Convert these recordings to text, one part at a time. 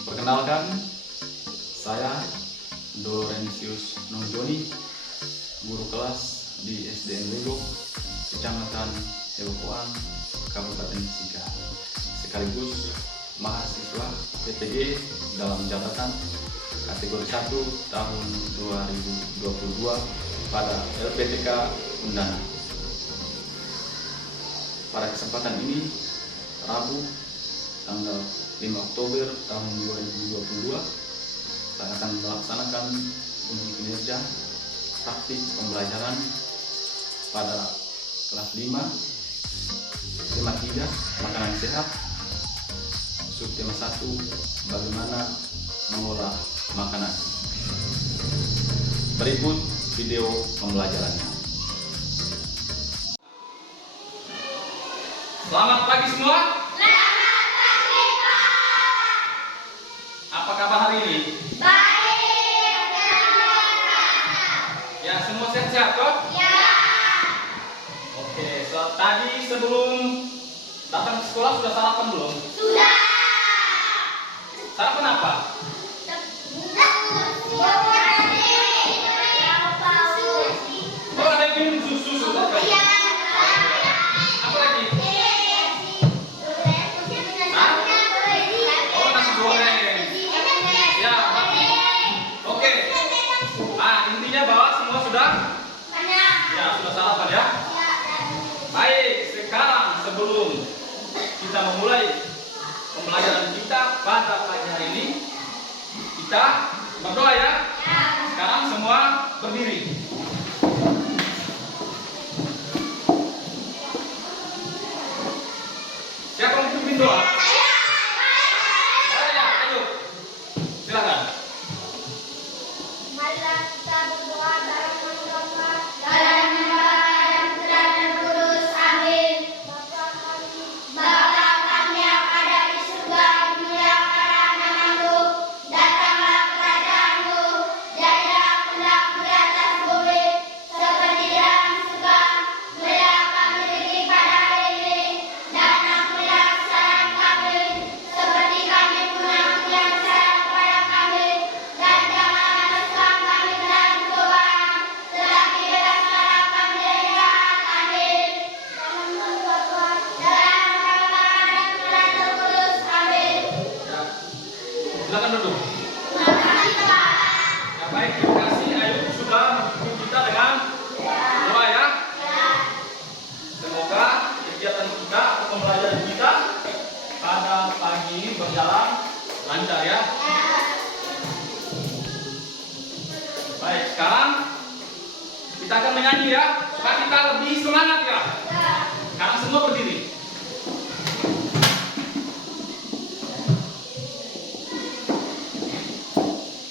Perkenalkan, saya Dorensius Nongjoni, guru kelas di SDN Lego, Kecamatan Hewokoan, Kabupaten Sika, sekaligus mahasiswa PTG dalam jabatan kategori 1 tahun 2022 pada LPTK Undangan. Pada kesempatan ini, Rabu tanggal 5 Oktober tahun 2022, saya akan melaksanakan uji kinerja praktik pembelajaran pada kelas 5, tema 3, makanan sehat, subtema 1, bagaimana mengolah makanan. Berikut video pembelajarannya. Selamat pagi semua. Selamat pagi, Pak. Apa kabar hari ini? Baik. Ya, semua sehat-sehat kok? Ya. Oke, tadi sebelum datang ke sekolah sudah sarapan belum? Sudah. Sarapan apa? Oh, ada yang minum susu tadi. Apa lagi? Oh, nasi goreng. Ya, berarti. Oke. Intinya bahwa semua sudah sudah sarapan ya. Baik, sekarang sebelum kita memulai pembelajaran kita pada pagi hari ini, kita berdoa ya. Sekarang semua berdiri. Siapa yang pimpin doa? Saya, ayo. Silakan. Marilah kita berdoa dalam nama yang putra dan kudus. Amin. Bapa kami yang ada di surga, dimuliakanlah namamu. Datanglah kerajaanmu. Jadilah kehendakmu di atas bumi seperti di dalam surga. Berilah kami rezeki pada hari ini, dan ampunilah kesalahan kami seperti kami pun mengampuni yang salah kepada kami. Dan janganlah masukkan kami ke dalam cobaan, tetapi bebaskanlah kami dari jahat. Amin. Dalam nama Bapa dan Putra dan Roh Kudus. Amin. Silakan duduk. Makasih, Pak. Ya, baik, terima kasih. Ayo sudah mendukung kita dengan doa ya. Semoga kegiatan kita atau pembelajaran kita pada pagi ini berjalan lancar ya. Baik, sekarang kita akan menyanyi ya, supaya kita lebih semangat ya. Sekarang semua berdiri.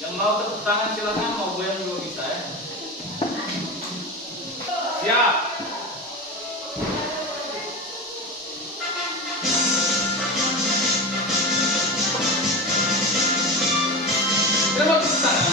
Yang mau tepuk tangan silakan, mau goyang juga bisa ya. Siap. Kita mau tepuk tangan.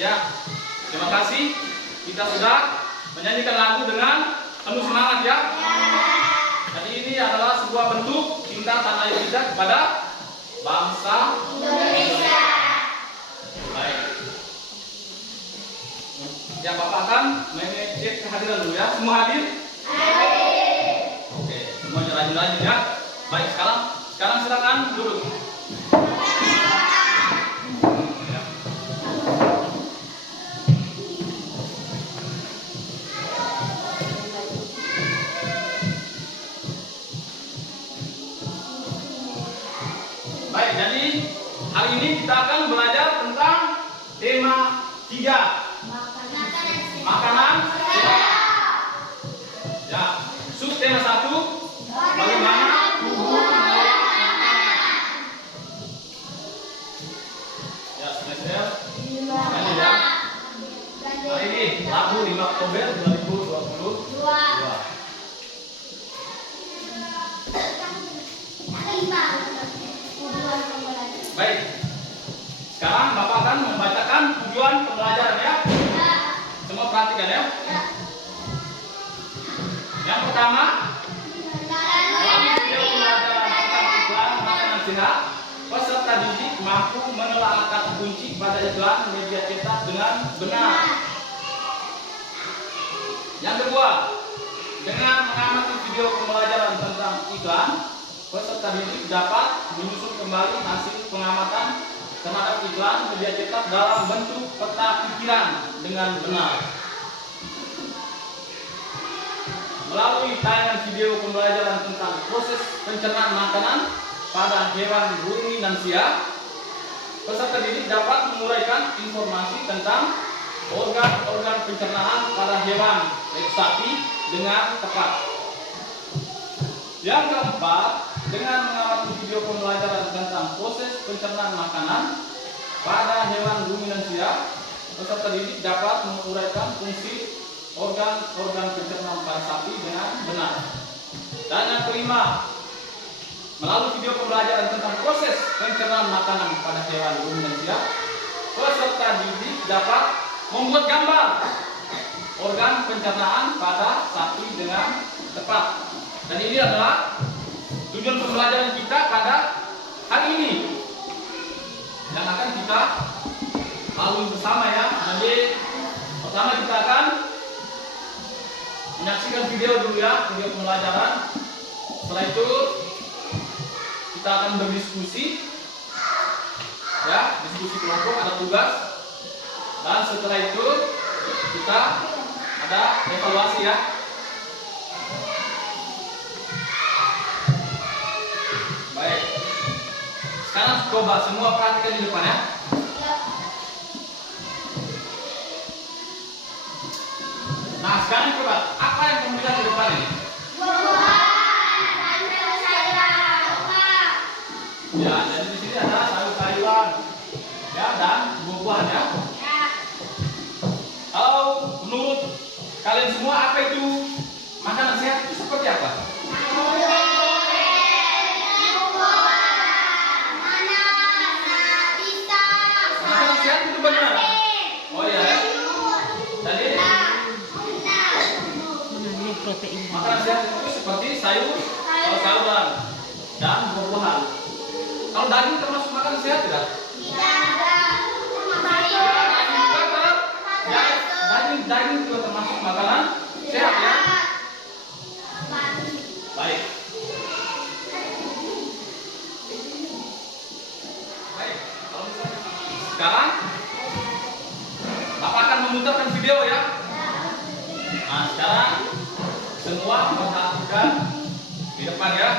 Ya, terima kasih. Kita sudah menyanyikan lagu dengan penuh semangat ya. Jadi ini adalah sebuah bentuk cinta tanah air kita kepada bangsa Indonesia. Baik. Ya, Bapak akan mengecek kehadiran dulu ya. Semua hadir? Oke, semuanya rajin-rajin ya. Baik, sekarang silakan duduk. Ya. Baik, jadi hari ini kita akan belajar tentang tema 3. Makanan ya, subtema 1 bagaimana tubuh mengolah makanan. Ya, semester ini ya. Hari ini Rabu 5 Oktober 2022. Baik. Sekarang Bapak akan membacakan tujuan pembelajaran ya. Semua perhatikan ya. Yang pertama, dalam video pembelajaran tentang iklan makanan sehat, peserta didik mampu menelaah kata kunci pada iklan media cetak dengan benar. Yang kedua, dengan mengamati video pembelajaran tentang iklan, peserta didik dapat menyusun kembali hasil pengamatan terhadap iklan media cetak dalam bentuk peta pikiran dengan benar. Melalui tayangan video pembelajaran tentang proses pencernaan makanan pada hewan ruminansia, peserta didik dapat menguraikan informasi tentang organ-organ pencernaan pada hewan, yaitu sapi, dengan tepat. Yang keempat, dengan mengamati video pembelajaran tentang proses pencernaan makanan pada hewan ruminansia, peserta didik dapat menguraikan fungsi organ-organ pencernaan pada sapi dengan benar. Dan yang kelima, melalui video pembelajaran tentang proses pencernaan makanan pada hewan ruminansia, peserta didik dapat membuat gambar organ pencernaan pada sapi dengan tepat. Dan ini adalah tujuan pembelajaran kita pada hari ini yang akan kita lalui bersama ya. Jadi pertama kita akan menyaksikan video dulu ya, video pembelajaran. Setelah itu kita akan berdiskusi ya, diskusi kelompok, ada tugas. Dan setelah itu kita ada evaluasi ya. Baik. Sekarang coba semua perhatikan di depan ya. Nah, sekarang coba apa yang kamu lihat di depan ini? Ya, jadi di sini ada sayur-sayuran ya, dan buah-buahan ya. Kalau menurut kalian semua, apa itu makanan sehat itu seperti apa? Makanan sehat itu benar. Oh iya ya. Jadi makanan sehat itu seperti sayur-sayuran dan buah-buahan. Kalau daging termasuk makanan sehat tidak? Daging juga termasuk makanan sehat ya. Baik. Sekarang Bapak akan memutarkan video ya. Nah, sekarang semua perhatikan di depan ya.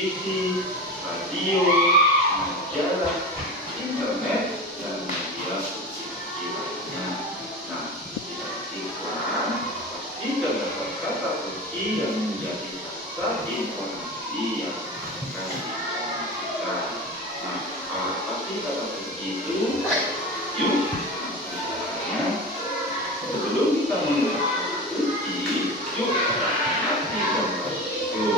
TV, radio, majalah, internet, dan media sosial. Nah, iklan tidak dapat kata kunci yang menjadi dasar informasi yang akan disampaikan. Nah, apa sih kata kunci itu? Yuk, misalnya sebelum kita melihat kunci, yuk kita amati gambar itu.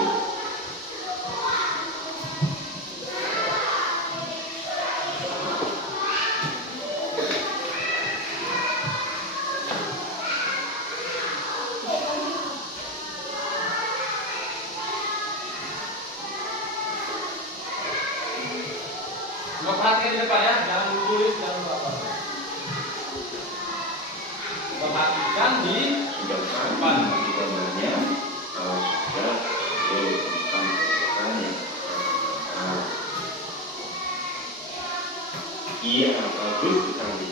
Coba perhatikan di depan ya, jangan tulis, jangan apa. Perhatikan di Sudah depan. di gambarnya, sudah tentang yang iya bagus sekali.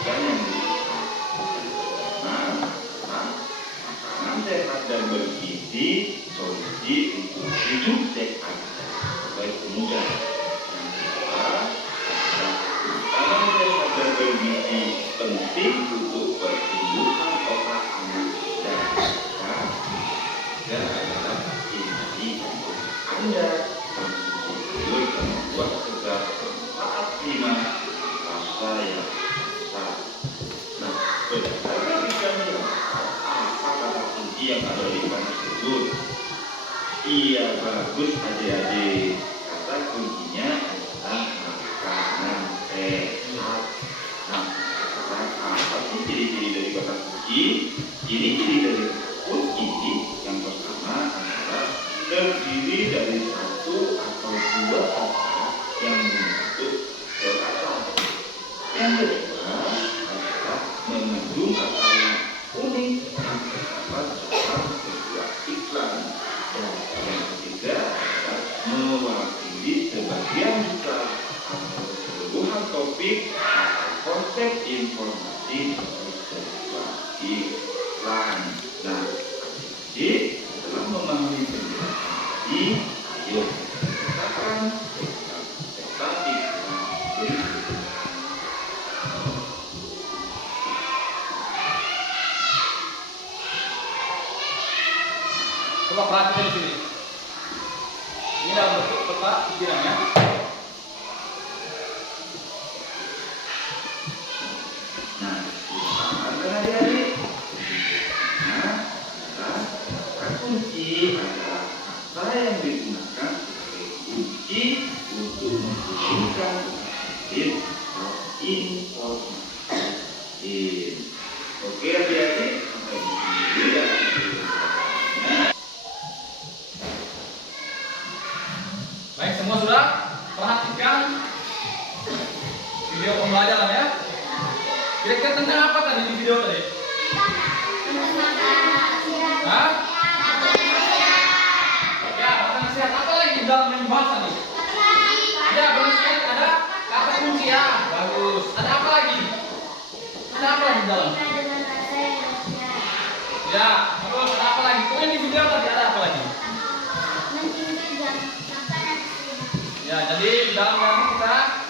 Ikan yang makanan sehat dan bergizi, solusi untuk hidup sehat baik pemuda. Makanan sehat dan bergizi penting untuk pertumbuhan otak anak dan adalah inti Anda konsumsi sayur dan buah segar saat lima rasa yang besar. Nah, berdasarkan ikannya, apa kata kunci yang ada di ikan tersebut? Iya, bagus adik-adik. Kata kuncinya adalah makanan sehat. Nah, sekarang apa sih ciri-ciri dari kata kunci? Ciri-ciri dari kunci yang pertama adalah terdiri dari satu atau dua kata yang membentuk kata. Yang kedua adalah mengandung kata yang unik yang terdapat dalam sebuah iklan. Dan yang ketiga adalah mewakili sebagian besar atau keseluruhan topik atau konsep informasi dari sebuah iklan. Nah, adik-adik setelah memahami penjelasan tadi, ayo katakan tentang iklan berikut. Coba perhatikan di sini. Ini dalam bentuk peta pikirannya. Nah, usahakan adik-adik. Nah, kata kunci adalah kata yang digunakan sebagai kunci untuk menghubungkan informasi. Oke adik-adik, sampai di sini ya. Baik, semua sudah perhatikan video pembelajaran ya. Kira-kira tentang apa tadi di video tadi? Hah? Ya, makanan sehat. Apa lagi di dalam yang dibahas tadi? Ya, benar ada kata kunci ya. Bagus. Ada apa lagi? Ada apa di dalam? Ya, terus ada apa lagi? Kemudian di video tadi ada apa lagi? Ya, jadi di dalam yang kita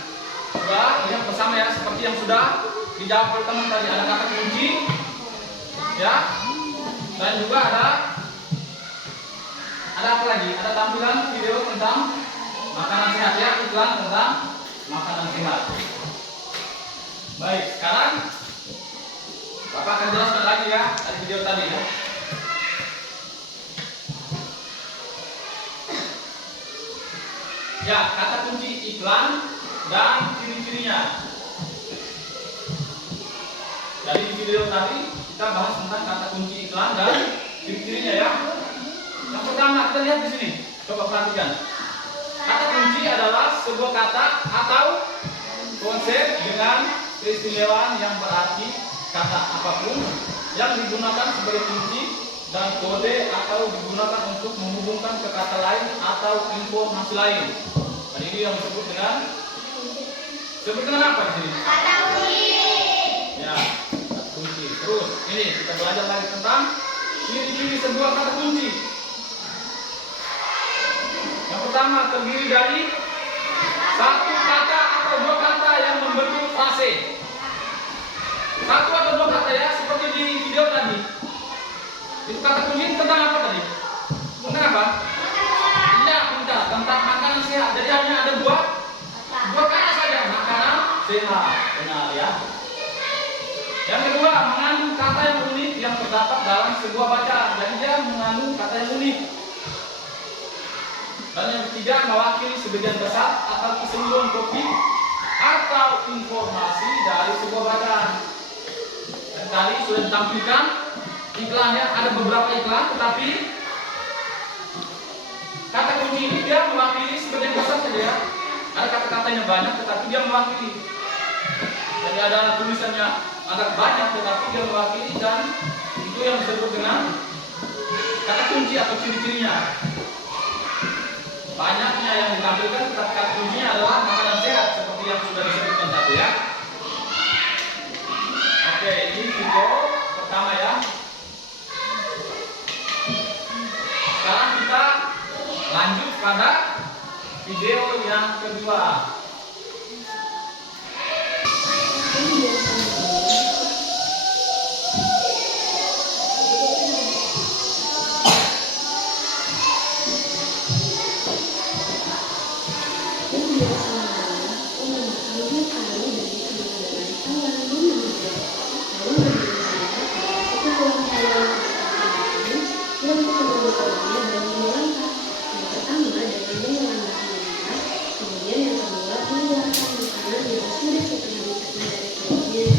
sudah lihat bersama ya, seperti yang sudah dijawab oleh teman tadi, ada kata kunci, ya, dan juga ada apa lagi? Ada tampilan video tentang makanan sehat ya, iklan tentang makanan sehat. Baik, sekarang Bapak akan jelaskan lagi ya dari video tadi ya. Ya, kata kunci iklan dan ciri-cirinya. Jadi di video tadi kita bahas tentang kata kunci iklan dan ciri-cirinya ya. Yang pertama kita lihat di sini. Coba perhatikan. Kata kunci adalah sebuah kata atau konsep dengan keistimewaan yang berarti kata apapun yang digunakan sebagai kunci dan kode atau digunakan untuk menghubungkan ke kata lain atau informasi lain. Dan ini yang disebut dengan apa di sini? Kata kunci. Ya, kata kunci. Terus ini kita belajar lagi tentang ciri-ciri sebuah kata kunci. Yang pertama terdiri dari satu kata atau dua kata yang membentuk frase. Satu atau dua kata ya, seperti di video tadi. Itu kata kunci tentang apa tadi? Tentang apa? Iya, pintar. Tentang makanan sehat. Jadi hanya ada dua kata saja, makanan sehat. Benar ya. Yang kedua, mengandung kata yang unik yang terdapat dalam sebuah bacaan. Jadi dia mengandung kata yang unik. Dan yang ketiga, mewakili sebagian besar atau keseluruhan topik atau informasi dari sebuah bacaan. Dan tadi sudah ditampilkan iklannya, ada beberapa iklan, tetapi kata kunci ini dia mewakili sebagian besar saja ya. Ada kata-katanya banyak, tetapi dia mewakili. Jadi ada tulisannya agak banyak, tetapi dia mewakili, dan itu yang disebut dengan kata kunci atau ciri-cirinya. Banyaknya yang ditampilkan, tetapi kata kuncinya adalah makanan sehat, seperti yang sudah disebutkan tadi ya. Oke, ini video pertama ya. Sekarang kita lanjut pada video yang kedua. Kemudian yang kedua, menjelaskan makanan yang sudah kita beri dari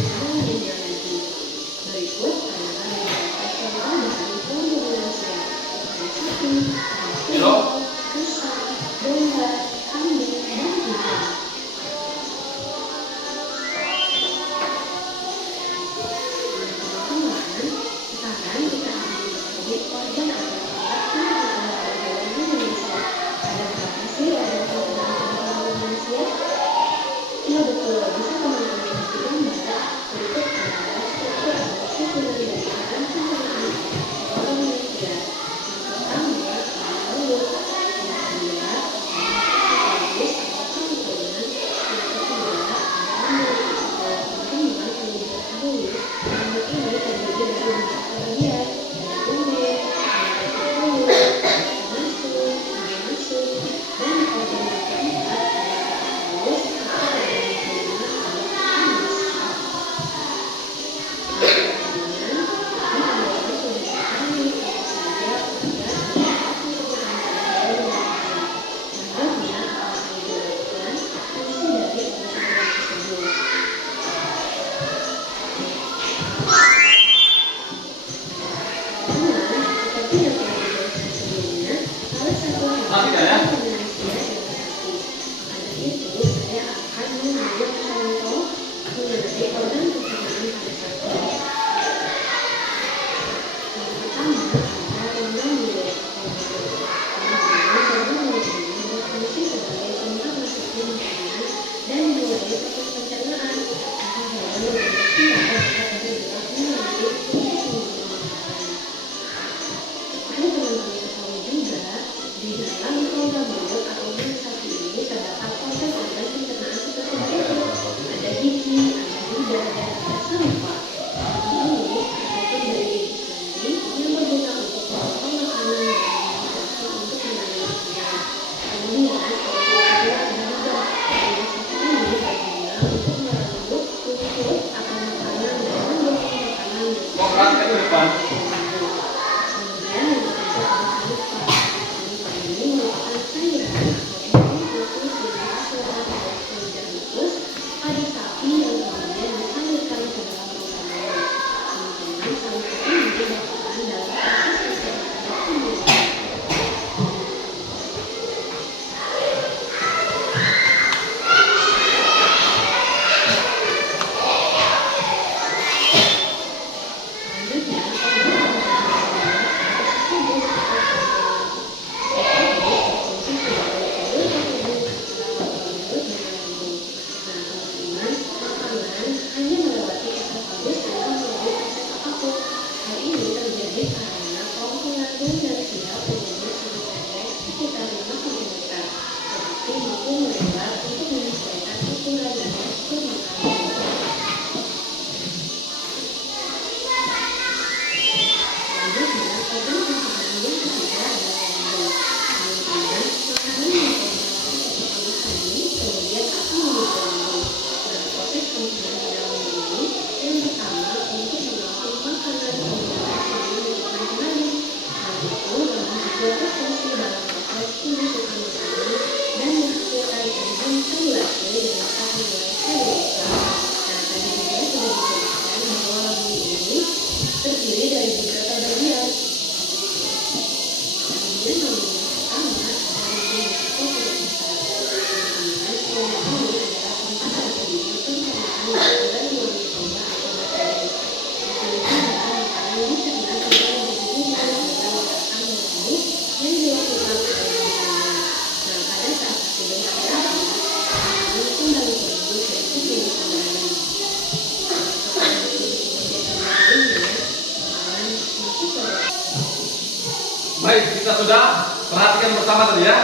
sudah perhatikan bersama tadi ya.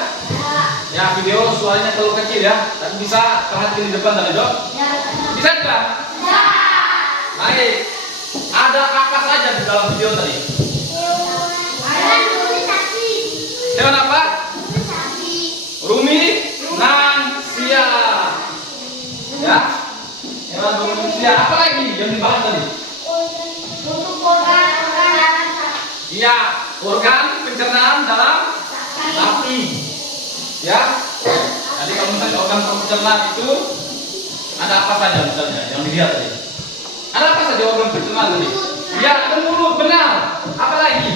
Ya, video suaranya terlalu kecil ya. Tapi bisa perhatikan di depan tadi, Dok. Bisa tidak? Baik. Ada apa saja di dalam video tadi? Hewan apa? Ruminansia. Ya. Hewan ruminansia. Apa lagi yang dibahas tadi? Iya, organ pencernaan dalam sapi. Ya. Jadi kalau misalnya organ pencernaan itu ada apa saja misalnya yang dilihat tadi? Ada apa saja organ pencernaan tadi? Ya, ada mulut, benar. Apa lagi?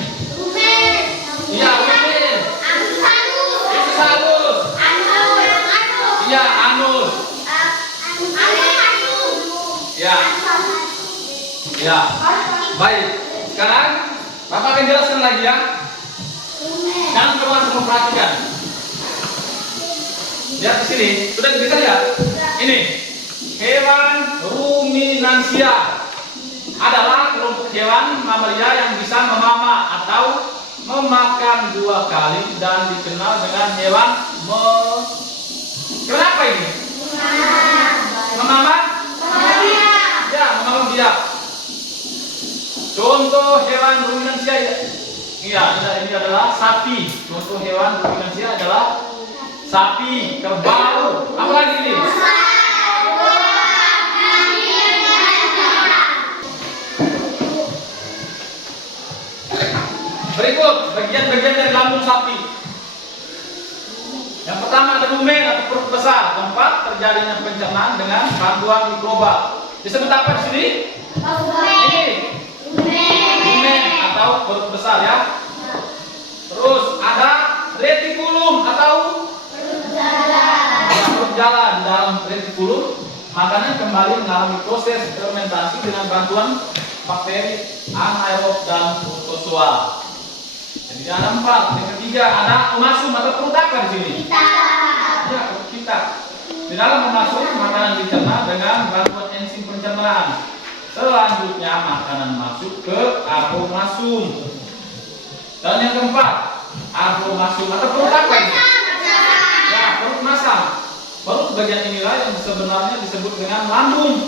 Iya, urin. Usus halus. Iya, anus. Ya. Ya. Baik. Sekarang Bapak akan jelaskan lagi ya. Jangan terlalu memperhatikan. Lihat di sini, sudah bisa lihat. Ini hewan ruminansia adalah kelompok hewan mamalia yang bisa memama atau memakan 2 kali dan dikenal dengan hewan kenapa ini? Memama? Ya, memama biak. Contoh hewan ruminansia iya, ini adalah sapi. Contoh hewan ruminansia adalah sapi, kerbau. Apa lagi ini? Berikut bagian-bagian dari lambung sapi. Yang pertama ada rumen atau perut besar, tempat terjadinya pencernaan dengan bantuan mikroba. Disebut apa di sini? Ini rumen atau perut besar ya. Terus ada retikulum atau perut jalan. Dalam retikulum makanan kembali mengalami proses fermentasi dengan bantuan bakteri anaerob dan protozoa. Jadi ada 4. Yang ketiga ada omasum atau perut apa di sini? Ya, perut kita. Di dalam omasum makanan dicerna dengan bantuan enzim pencernaan. Selanjutnya makanan masuk ke apomasum. Dan yang keempat, apomasum atau perut apa ini? Ya, perut masam. Perut bagian inilah yang sebenarnya disebut dengan lambung.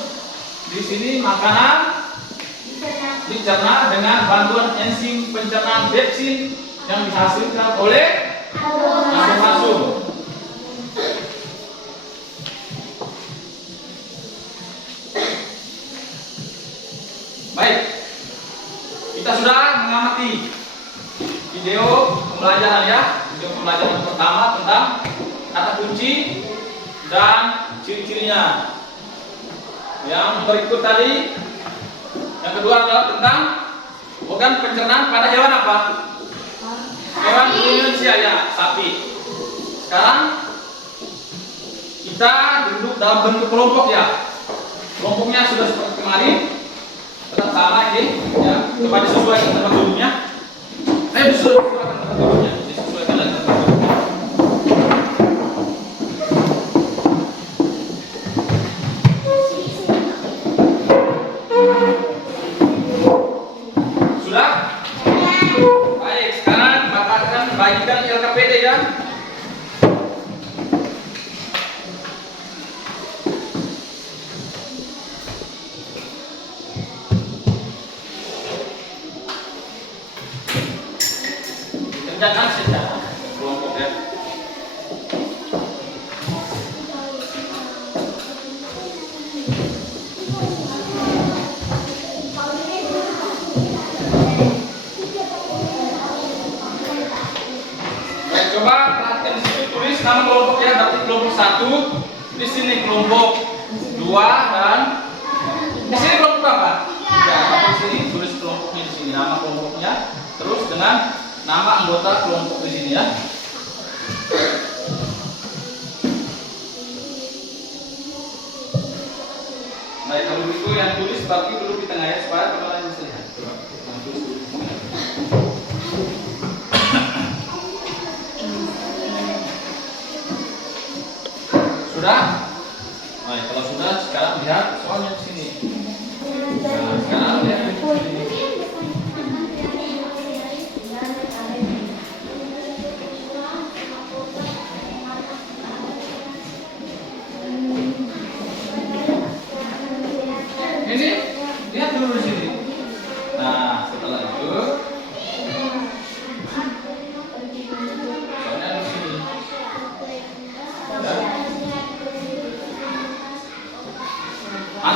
Di sini makanan dicerna dengan bantuan enzim pencernaan pepsin yang dihasilkan oleh apomasum. Baik, kita sudah mengamati video pembelajaran ya. Video pembelajaran pertama tentang kata kunci dan ciri-cirinya. Yang berikut tadi, yang kedua adalah tentang organ pencernaan pada hewan apa? Hewan ruminansia ya, sapi. Sekarang kita duduk dalam bentuk kelompok ya. Kelompoknya sudah seperti kemarin, tetap sama ini ya. Coba disesuaikan tempat duduknya. Disesuaikan tempat duduknya. Disesuaikan dengan tempat duduknya. Sudah? Baik, sekarang Bapak akan bagikan LKPD ya. Kerjakan secara kelompok ya. Coba perhatikan di situ, tulis nama kelompoknya. Berarti kelompok 1, di sini kelompok 2 dan di sini kelompok berapa? 3. Di sini tulis kelompoknya di sini, nama kelompoknya, terus dengan nama anggota kelompok di sini ya. Baik, kalau begitu yang tulis berarti duduk di tengah ya supaya teman lain bisa lihat. Yang tulis duduk di tengah. Sudah? Baik, kalau sudah sekarang lihat soalnya di sini. Nah, sekarang lihat di sini.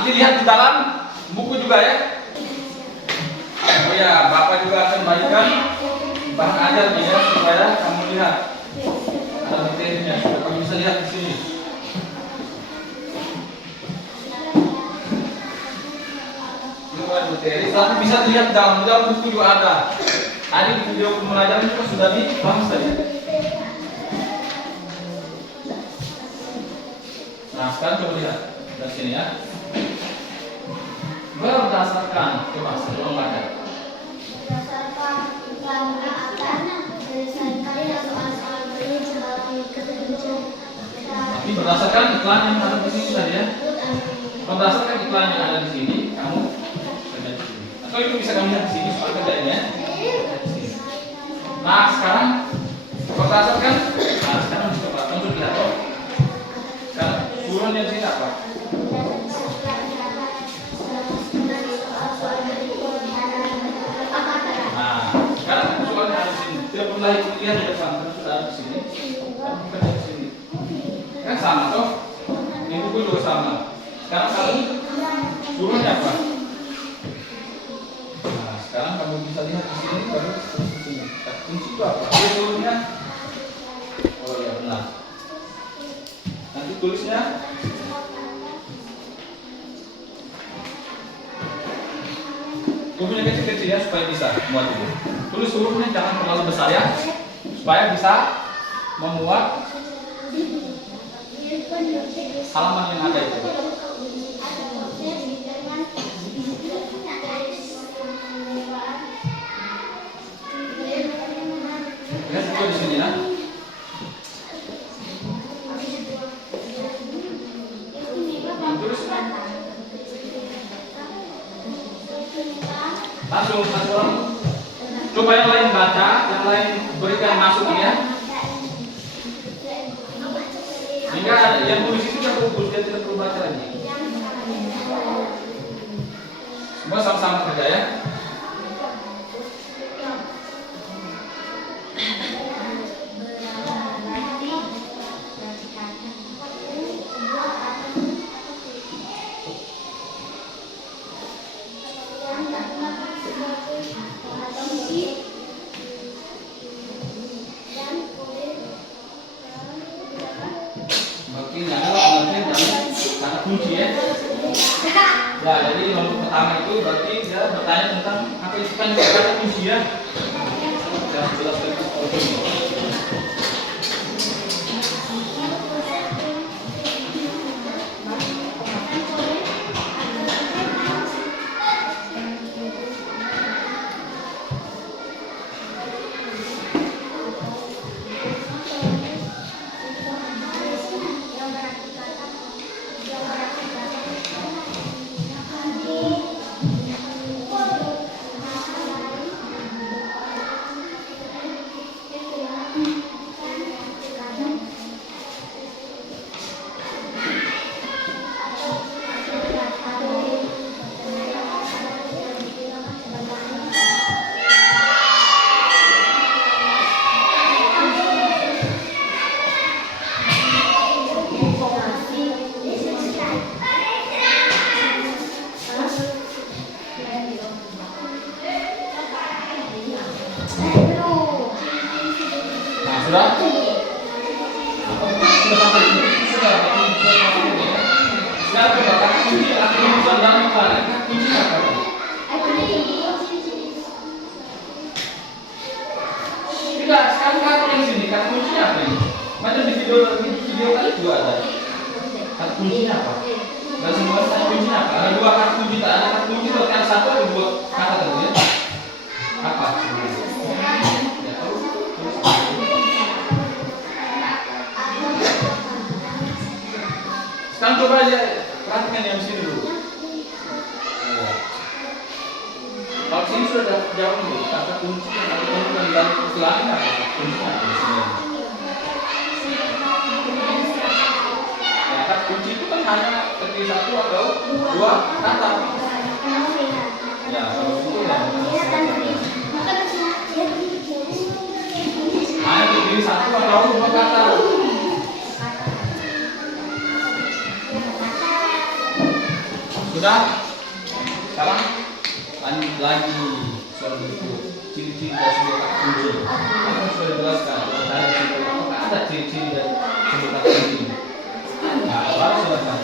Nanti lihat di dalam buku juga ya. Oh ya, Bapak juga akan bagikan bahan ajar nih ya, supaya kamu lihat ada materinya. Kamu bisa lihat di sini. Ini bukan materi, tapi bisa dilihat dalam buku juga ada. Tadi di video pembelajaran juga sudah dibahas tadi. Nah, sekarang coba lihat dari sini ya. Berdasarkan, coba sebelum baca. Berdasarkan iklan akan tulisan kalian soal-soal beli Tapi berdasarkan iklan yang ada di sini tadi ya. Berdasarkan iklan yang ada di sini, kamu kerja di sini. Atau itu bisa kamu lihat di sini soal kerjanya. Nah, sekarang berdasarkan, nah sekarang coba untuk lihat. Sekarang turun yang sini apa? Nah, sekarang soalnya ada di sini. Tidak perlu lagi lihat di depan, karena sudah ada di sini. Kamu kerja di sini. Kan sama toh? Ini buku juga sama. Sekarang kamu turunnya apa? Nah, sekarang kamu bisa lihat di sini baru di sini. Kunci itu apa? Dia turunnya. Oh ya benar. Nanti tulisnya. Tulisnya kecil-kecil ya supaya bisa muat itu. Tulis hurufnya jangan terlalu besar ya, supaya bisa memuat halaman yang ada itu. Lihat juga di sini ya. Tulis langsung coba yang lain baca, yang lain berikan masuk ya. Hingga yang tulis itu tidak fokus, dia tidak perlu baca lagi. Semua sama-sama kerja ya. Kunci ya. Ya, jadi nomor pertama itu berarti dia bertanya tentang apa itu kan kata kunci ya. Saya jelaskan kunci. Sudah? Sudah sampai sudah coba kunci akan dalam iklan kunci apa? Tidak, sekarang kata yang sini kata kuncinya apa ini? Macam di video kali juga ada. Kata kuncinya apa? Dan semua kata kuncinya apa? Ada dua kata kunci, tak ada kata kunci buat kata satu atau dua kata tadi ya? Apa? Sekarang coba aja perhatikan yang sini dulu. Kalau sini sudah jauh dulu, kata kunci yang dalam lain apa? Kuncinya apa di sini? Ya, kata kunci itu kan hanya terdiri satu atau dua kata. Ya, kalau itu ya hanya terdiri satu atau dua kata. Sudah? Sekarang lanjut lagi soal berikut. Ciri-ciri dari sebuah kata kunci. Aku sudah jelaskan. Apakah ada ciri-ciri dari sebuah kata kunci? Nah, baru silakan.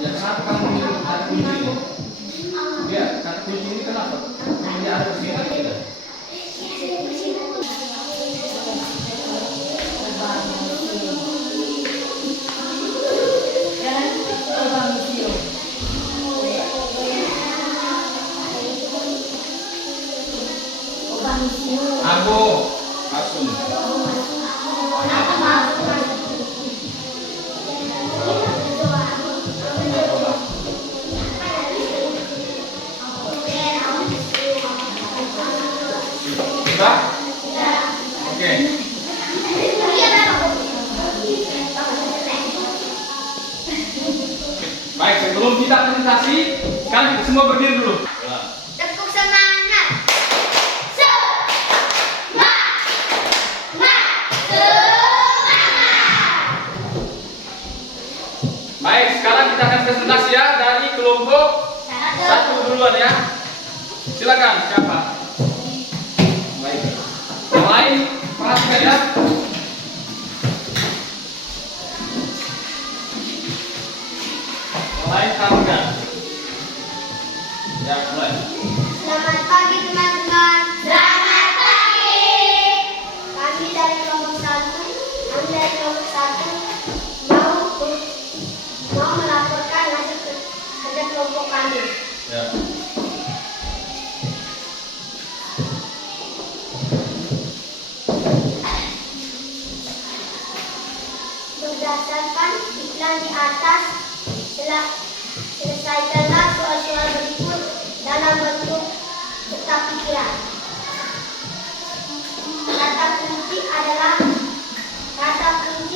Ya, kenapa kamu menyebut kata kunci ini? Ya, kata kunci ini kenapa? Ini ada di sini tidak? Ago, Asun. Sudah? Oke. Baik, sebelum kita presentasi, sekarang kita semua berdiri dulu. Tepuk semangat. Baik, sekarang kita akan presentasi ya dari kelompok satu duluan ya. Silakan, siapa? Baik. Yang lain, perhatikan ya. Yang lain perhatikan. Ya, mulai. Selamat pagi teman-teman. Selamat pagi. Kami dari kelompok 1 mau melaporkan hasil kerja kelompok kami. Ya. Berdasarkan iklan di atas, selesaikanlah soal-soal berikut dalam bentuk peta pikiran. Kata kunci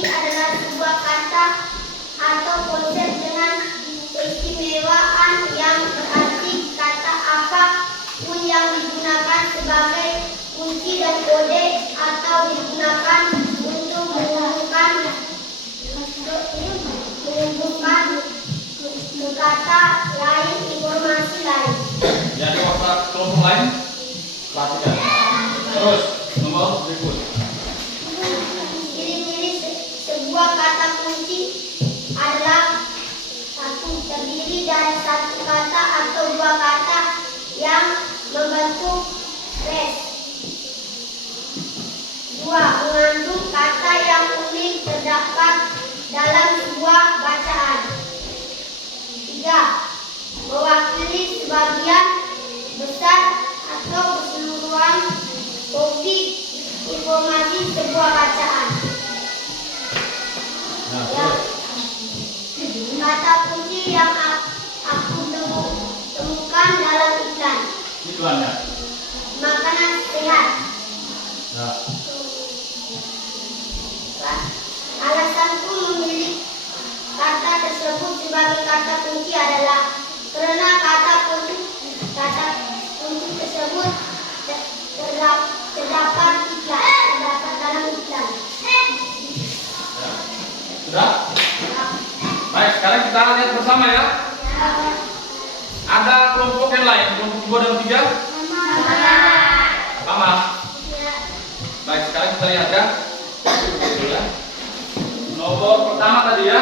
adalah sebuah kata atau konsep dengan keistimewaan yang berarti kata apa pun yang digunakan sebagai kunci dan kode atau digunakan untuk menghubungkan ke kata lain, informasi lain. Jadi waktu kelompok lain perhatikan. Terus nomor berikut. Ciri-ciri sebuah kata kunci adalah: 1. Terdiri dari satu kata atau dua kata yang membentuk res. 2. Mengandung kata yang unik terdapat dalam sebuah bacaan. 3. Mewakili sebagian besar atau keseluruhan topik informasi sebuah bacaan. Nah, Ya. terus. Kata kunci yang aku temukan dalam iklan: Iklannya. makanan sehat. Ya. Alasanku memilih kata tersebut sebagai kata kunci adalah karena kata kunci tersebut terdapat dalam iklan. Sudah? Baik, sekarang kita lihat bersama ya. Ada kelompok yang lain, kelompok 2 dan 3. Sama. Baik, sekarang kita lihat ya. Nomor pertama tadi ya.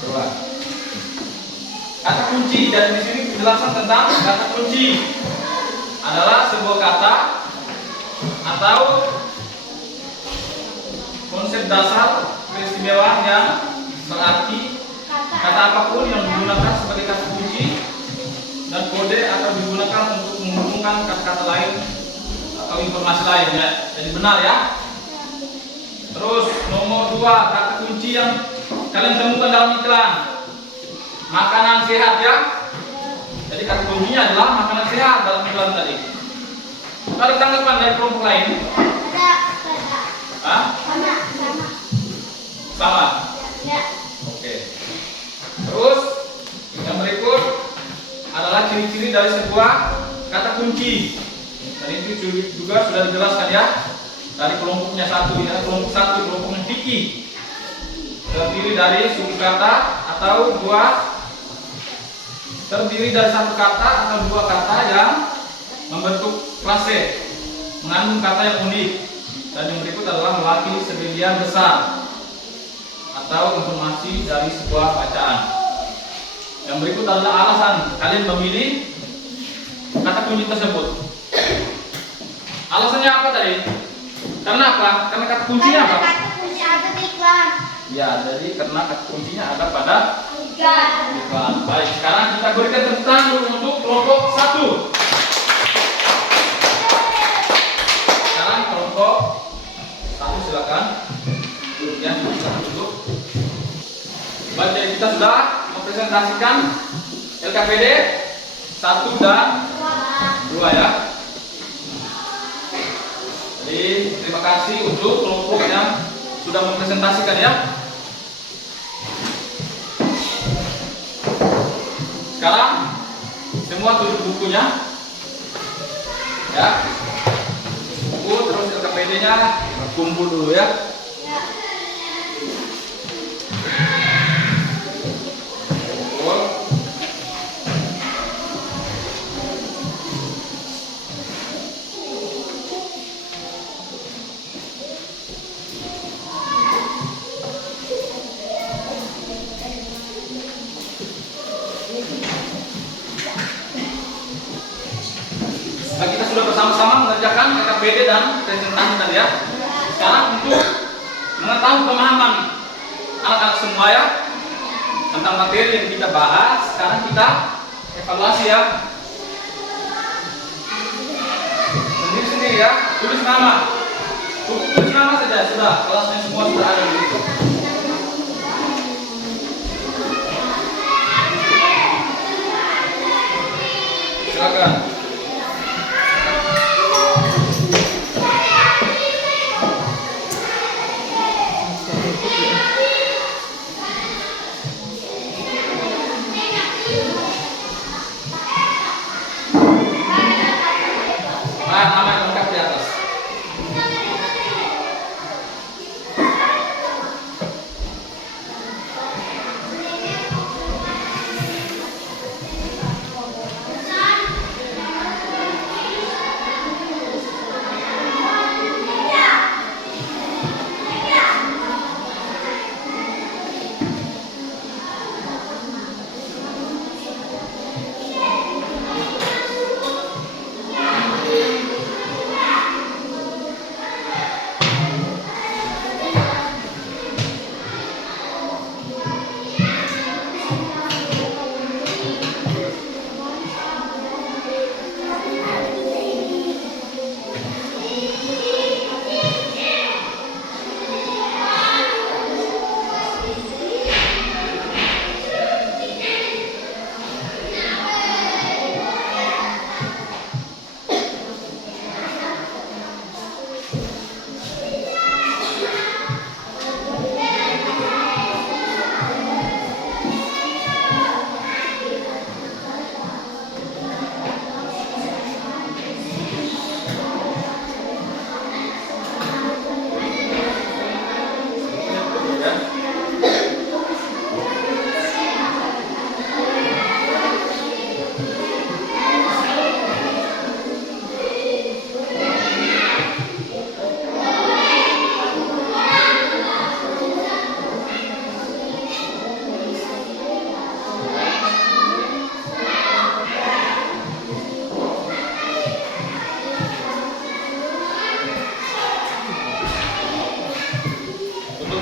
Coba. kunci. Jadi di sini penjelasan tentang kata kunci adalah sebuah kata atau konsep dasar keistimewaan yang berarti kata apapun yang digunakan sebagai kata kunci dan kode atau digunakan untuk menghubungkan kata-kata lain atau informasi lain ya. Jadi benar ya. Terus nomor 2, kata kunci yang kalian temukan dalam iklan. Makanan sehat ya. Jadi kata kuncinya adalah makanan sehat dalam iklan tadi. Ada tanggapan dari kelompok lain? Hah? Sama? Ya. Oke. Terus yang berikut adalah ciri-ciri dari sebuah kata kunci. Dan itu juga sudah dijelaskan ya dari kelompoknya satu ya, kelompok satu, kelompoknya fikih. Terdiri dari suku kata atau terdiri dari satu kata atau dua kata yang membentuk klase, mengandung kata yang unik. Dan yang berikut adalah mewakili sebagian besar atau informasi dari sebuah bacaan. Yang berikut adalah alasan kalian memilih kata kunci tersebut. Alasannya apa tadi? Karena apa? Karena kata kuncinya apa? Kata kunci ada di iklan. Ya, jadi karena kata kuncinya ada pada Iklan. iklan. Baik, sekarang kita berikan tepuk tangan dulu untuk kelompok 1. Sekarang kelompok 1 silakan duduk ya, silakan duduk. Baik, jadi kita sudah mempresentasikan LKPD 1 dan 2 ya. Jadi terima kasih untuk kelompok yang sudah mempresentasikan ya. Sekarang semua tutup bukunya ya. Buku terus LKPD-nya kumpul dulu ya. Kumpul. Nah, kita sudah bersama-sama mengerjakan LKPD dan presentasi tadi ya. Sekarang untuk mengetahui pemahaman anak-anak semua ya tentang materi yang kita bahas, sekarang kita evaluasi ya. Sendiri-sendiri ya. Tulis nama. Tulis nama saja sudah. Kelasnya semua sudah ada di situ. Silakan. Nama yang lengkap di atas.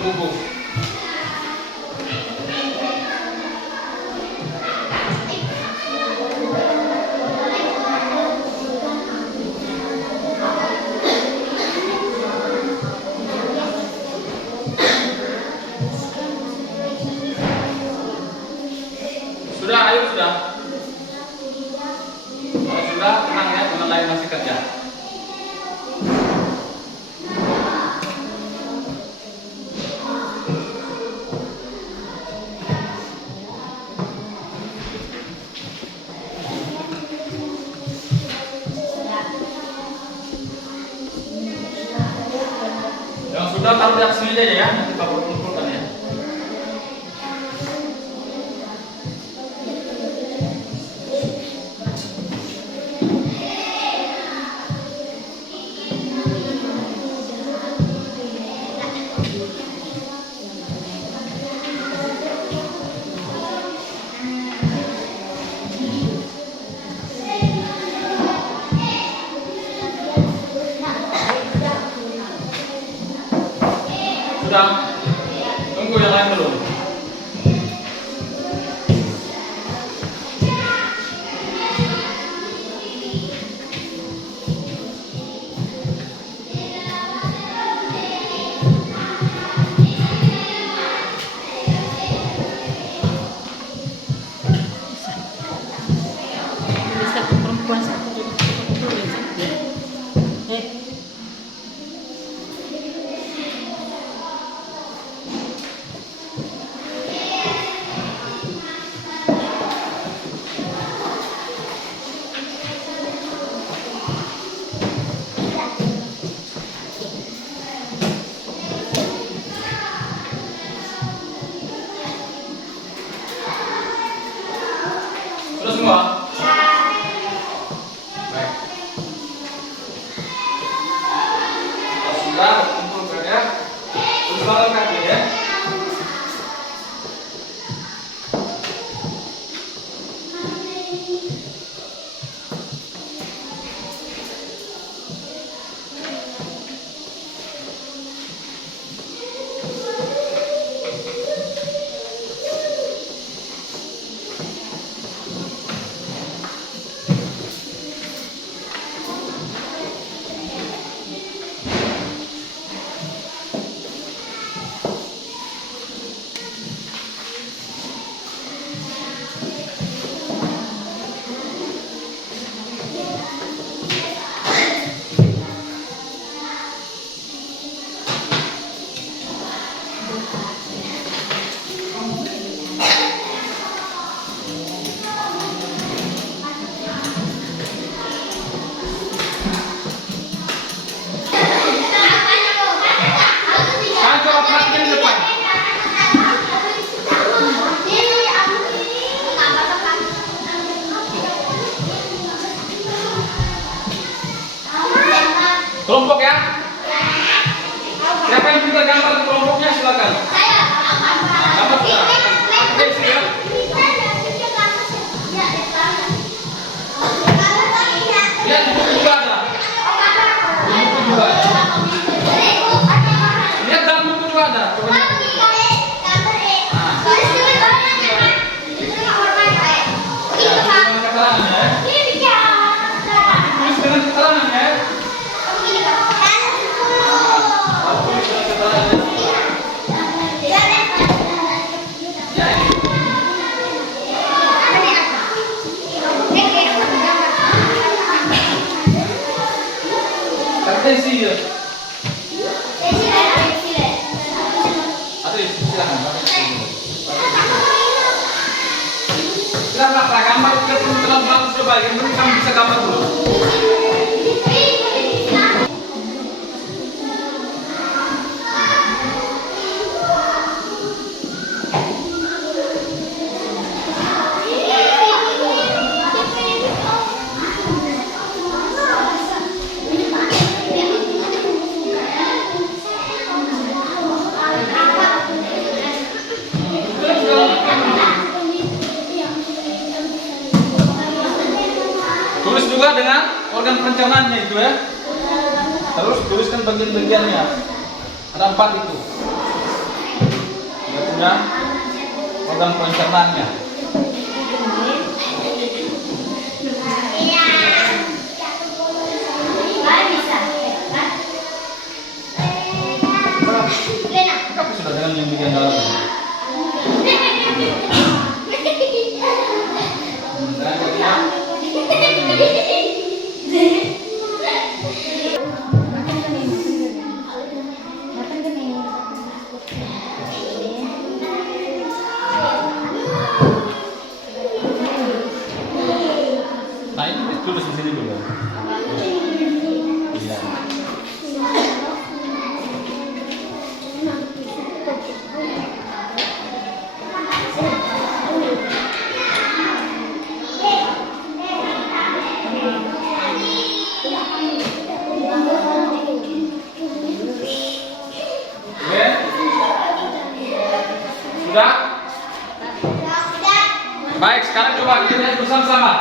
terhubung. Sudah, ayo sudah. Kalau sudah, tenang ya, teman lain masih kerja. Yang sudah taruh di atas meja aja ya, nanti Bapak kumpulkan ya. Sudah, tunggu yang lain belum. Satu perempuan satu Sudah semua? Baik. Kalau sudah, kumpulkan ya. Kumpulkan kaki ya. Sekarang coba perhatikan di depan. Kelompok ya. Siapa yang bisa gambar di kelompoknya silakan. Gambar sudah. Oke, siap. Lihat buku juga ada. Buku juga ada. Lihat dalam buku juga ada. Coba lihat. Ya, tulis dengan keterangan ya. Tulis dengan keterangan ya. Tulis dengan keterangan ya. Ya, ini. Atensi ya. Atensi, silakan. Silakan gambar kita pun terlalu bagus coba. Yang penting kamu bisa gambar dulu. Tulis juga dengan organ pencernaannya itu ya. Terus tuliskan bagian-bagiannya. Ada 4 itu. sudah organ pencernaannya. Iya. Baru bisa. Lena. Apa sudah dengan yang bagian dalam? Nah ini tulis di sini dulu. Iya. Oke. Sudah? Baik, sekarang coba kita lihat bersama-sama.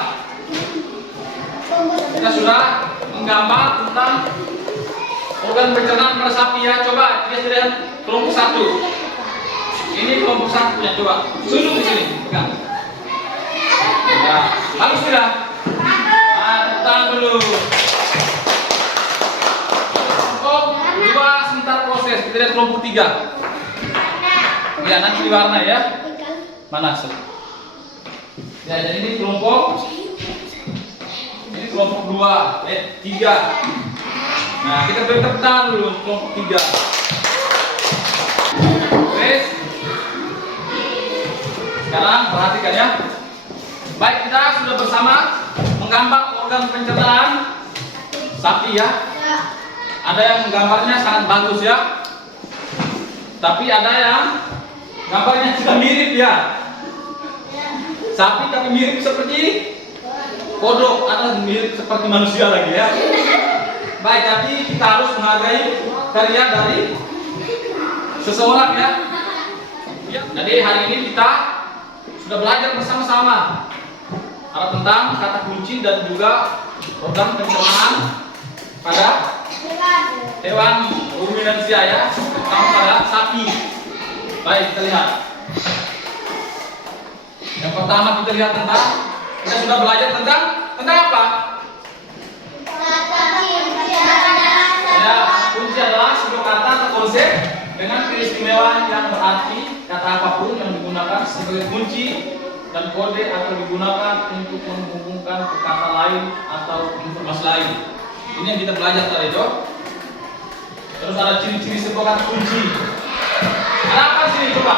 Kita sudah menggambar tentang organ pencernaan pada sapi ya. Coba kita lihat kelompok 1. Ini kelompok 1 ya, coba. Sudut di sini, pegang. Ya, lalu sudah. Tahan dulu. Kelompok 2 sebentar proses. Kita lihat kelompok 3. Ya, nanti diwarna ya. Mana? Ya, jadi ini kelompok 2, 3. Nah, kita beri tepuk tangan dulu untuk kelompok 3. Wes. Sekarang perhatikan ya. Baik, kita sudah bersama menggambar organ pencernaan sapi ya. Ada yang menggambarnya sangat bagus ya. Tapi ada yang gambarnya juga mirip ya. Sapi tapi mirip seperti kodok, atau mirip seperti manusia lagi ya. Baik, tapi kita harus menghargai karya dari seseorang ya. Jadi hari ini kita sudah belajar bersama-sama tentang kata kunci dan juga organ pencernaan pada hewan ruminansia ya, terutama pada sapi. Baik, kita lihat. Yang pertama kita lihat tentang, kita sudah belajar tentang apa? Ya, kunci adalah sebuah kata atau konsep dengan keistimewaan yang berarti kata apapun yang digunakan sebagai kunci dan kode atau digunakan untuk menghubungkan ke kata lain atau informasi lain. Ini yang kita belajar tadi, Jo. Terus ada ciri-ciri sebuah kata kunci. Ada apa sih coba?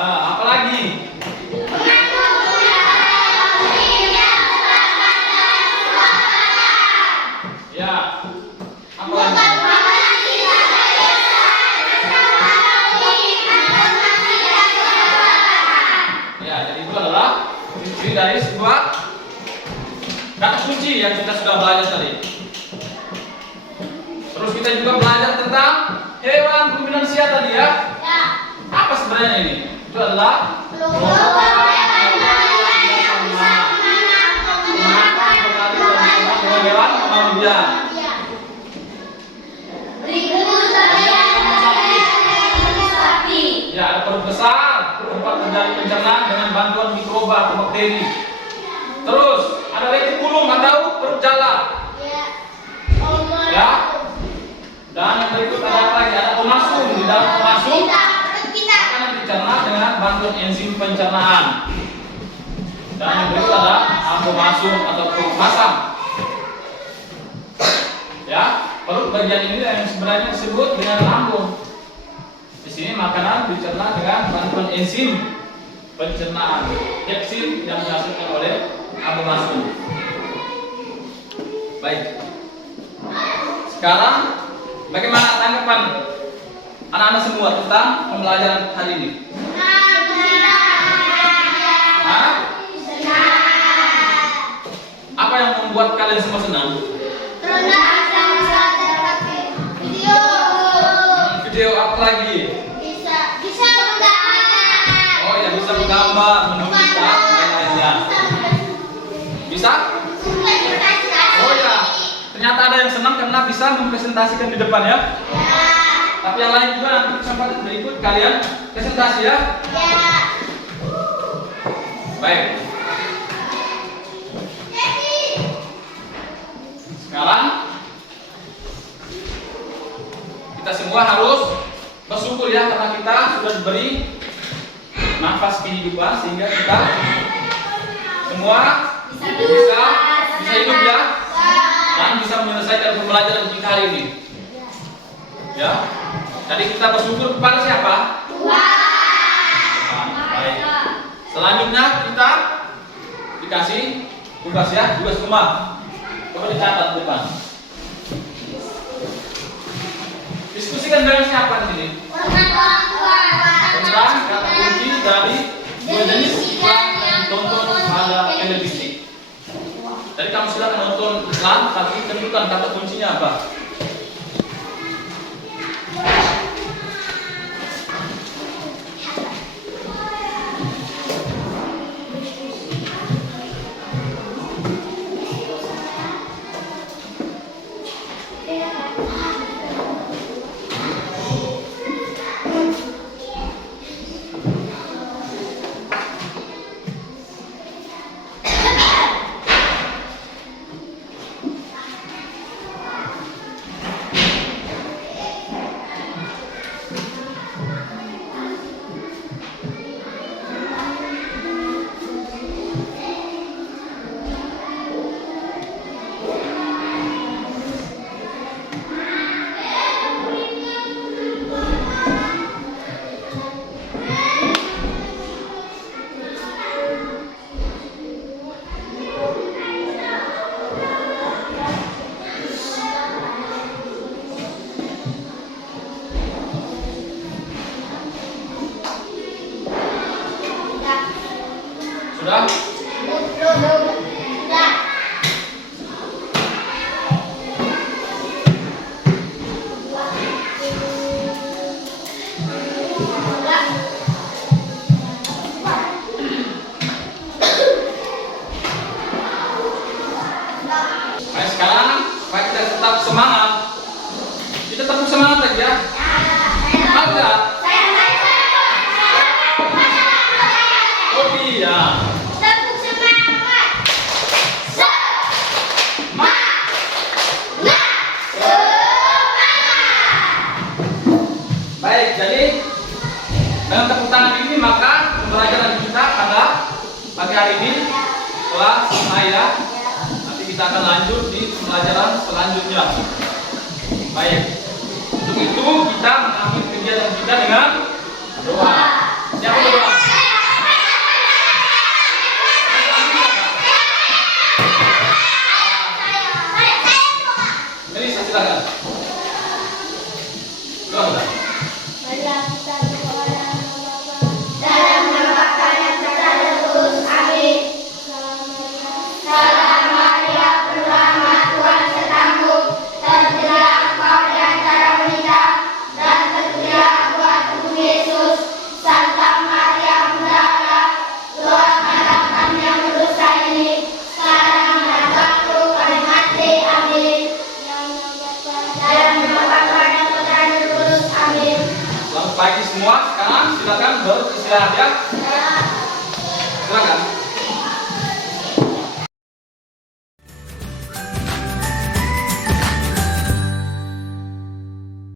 Apa lagi? Ya. Apa lagi? Ya, jadi itu adalah ciri dari sebuah kata kunci yang kita sudah belajar tadi. Terus kita juga belajar tentang hewan ruminansia tadi ya. Apa sebenarnya ini? Itu adalah hewan manusia. Ya, ada perut besar, tempat terjadi pencernaan dengan bantuan mikroba atau bakteri. Terus ada retikulum atau perut jala. Ya. Dan yang berikut ada apa lagi? Ada pemasung. Di dalam pemasung makanan dicerna dengan bantuan enzim pencernaan. Dan yang berikut ada abomasum atau perut masam. Ya, perut bagian ini yang sebenarnya disebut dengan lambung. Di sini makanan dicerna dengan bantuan enzim pencernaan, pepsin yang dihasilkan oleh abomasum. Baik. Sekarang bagaimana tanggapan anak-anak semua tentang pembelajaran hari ini? Hah? Apa yang membuat kalian semua senang? Video apa lagi? Bisa menggambar. Oh ya, bisa menggambar, menulis dan lain-lainnya. Bisa? Oh ya, ternyata ada yang senang karena Pernah bisa mempresentasikan di depan ya? Ya. Tapi yang lain juga nanti kesempatan berikut kalian presentasi ya. Ya. Baik. Sekarang kita semua harus bersyukur ya karena kita sudah diberi nafas kehidupan sehingga kita semua bisa hidup ya dan bisa menyelesaikan pembelajaran kita hari ini. Ya. Tadi kita bersyukur kepada siapa? Tuhan. Baik. Selanjutnya kita dikasih tugas ya, tugas rumah. Coba dicatat di depan. Diskusikan dengan siapa di sini? Tentang kata kunci dari dua jenis iklan yang tonton pada televisi. Jadi kamu silakan nonton iklan, tapi tentukan kata kuncinya apa. Sudah? Baik, sekarang supaya kita tetap semangat, kita tepuk semangat aja. Ada. Kopi ya. Baik, jadi dengan tepuk tangan ini maka pembelajaran kita pada pagi hari ini telah selesai ya. Nanti kita akan lanjut di pembelajaran selanjutnya. Baik, untuk itu kita mengakhiri kegiatan kita dengan doa. Siapa berdoa? Melisa silakan. Doa sudah. Dalam nama Bapa dan Putra dan Roh Kudus. Amin. Salam Maria, penuh rahmat, Tuhan sertamu. Terpujilah engkau di antara wanita, dan terpujilah buah tubuh Yesus. Santa Maria, Bunda Allah, doakanlah kami yang berdosa ini, sekarang dan waktu kami mati. Amin. Dalam nama Bapa dan Putra dan Roh Kudus. Amin. Selamat pagi semua. Sekarang silakan beristirahat ya.